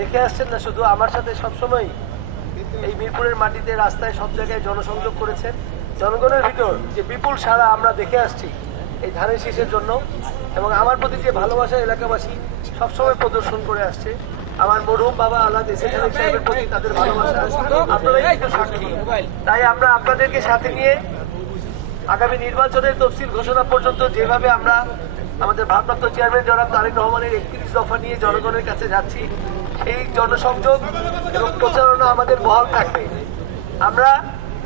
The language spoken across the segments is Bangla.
দেখে আসছেন না, শুধু আমার সাথে সবসময় এই মিরপুরের মাটিতে রাস্তায় সব জায়গায় জনসংযোগ করেছেন। জনগণের ভিতর যে বিপুল সাড়া আমরা দেখে আসছি এই ধানের শীষের জন্য, এবং আমার প্রতি যে ভালোবাসা এলাকাবাসী সবসময় প্রদর্শন করে আসছে, আমার মরহুম বাবা আল্লাহ এসএম সাহেবের প্রতি তাদের ভালোবাসা আপনারাই কিন্তু সাক্ষী। তাই আমরা আপনাদেরকে সাথে নিয়ে আগামী নির্বাচনের তফসিল ঘোষণা পর্যন্ত যেভাবে আমরা আমাদের ভারপ্রাপ্ত চেয়ারম্যান জনাব তারেক রহমানের 31 দফা নিয়ে জনগণের কাছে যাচ্ছি, সেই জনসংযোগ এবং প্রচারণা আমাদের বহাল থাকবে। আমরা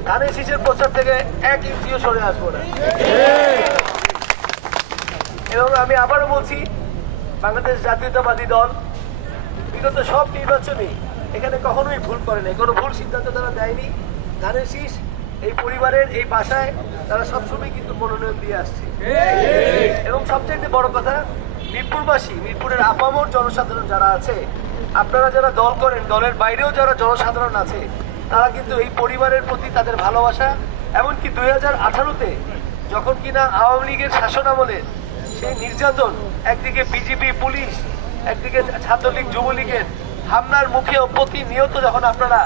ধানের শীষের প্রচার থেকে 1 ইঞ্চিও সরে আসবো না। এবং আমি আবারও বলছি, বাংলাদেশ জাতীয়তাবাদী দল বিগত সব নির্বাচনে এখানে কখনোই ভুল করে নাই, কোনো ভুল সিদ্ধান্ত তারা দেয়নি। ধানের শীষ এই পরিবারের এই বাসায় তারা সবসময় কিন্তু মনোনয়ন দিয়ে আসছে। এবং সবচেয়ে বড় কথা, মিরপুরবাসী, মিরপুরের আপামর জনসাধারণ যারা আছে, আপনারা যারা দল করেন, দলের বাইরেও যারা জনসাধারণ আছে, তারা কিন্তু এই পরিবারের প্রতি তাদের ভালোবাসা, এমনকি 2018-তে যখন কিনা আওয়ামী লীগের শাসন আমলে সেই নির্যাতন, একদিকে বিজেপি পুলিশ, একদিকে ছাত্রলীগ যুবলীগের হামলার মুখেও প্রতিনিয়ত যখন আপনারা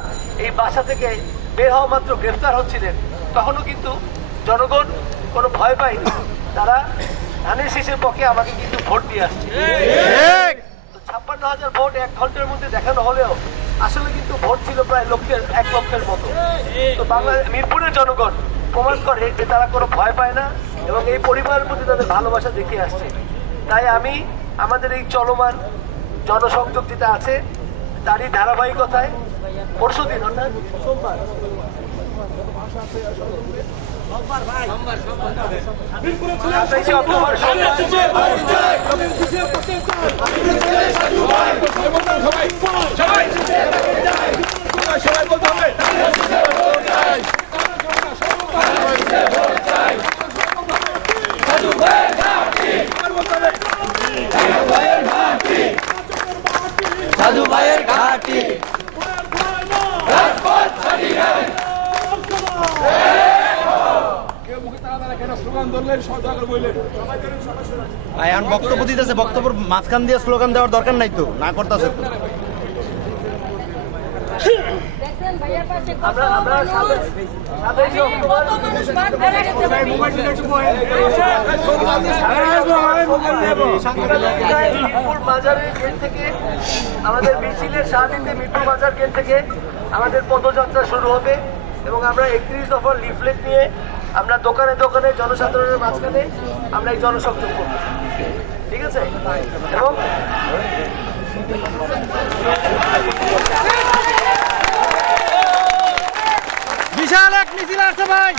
এই বাসা থেকে বের হওয়া মাত্র গ্রেফতার হচ্ছিলেন, তখনও কিন্তু জনগণ কোনো ভয় পায়নি। তারা ধানের শীষের পক্ষে আমাকে কিন্তু ভোট দিয়ে আসছে। 56,000 ভোট 1 ঘন্টার মধ্যে দেখানো হলেও আসলে কিন্তু ভোট ছিল প্রায় 1 লক্ষের মতো। তো মিরপুরের জনগণ প্রমাণ করে যে তারা কোনো ভয় পায় না এবং এই পরিবারের প্রতি তাদের ভালোবাসা দেখিয়ে আসছে। তাই আমি আমাদের এই চলমান জনসংযোগ যেটা আছে তারই ধারাবাহিকতায় পরশুদিন অর্থাৎ সোমবার সাধু ভাইয়ের ঘাটি বক্তব্য দিতেছে, বক্তব্যের মাঝখান দিয়ে স্লোগান দেওয়ার দরকার নাই তো, না করতেছে। আমাদের মিছিলের সাহায্যে মিরপুর বাজার গেট থেকে আমাদের পদযাত্রা শুরু হবে এবং আমরা 31 দফার লিফলেট নিয়ে আমরা দোকানে দোকানে জনসাধারণের মাঝখানে আমরা এই জনসংযোগ করব। ঠিক আছে? এবং বিশাল এক মিছিল আছে ভাই।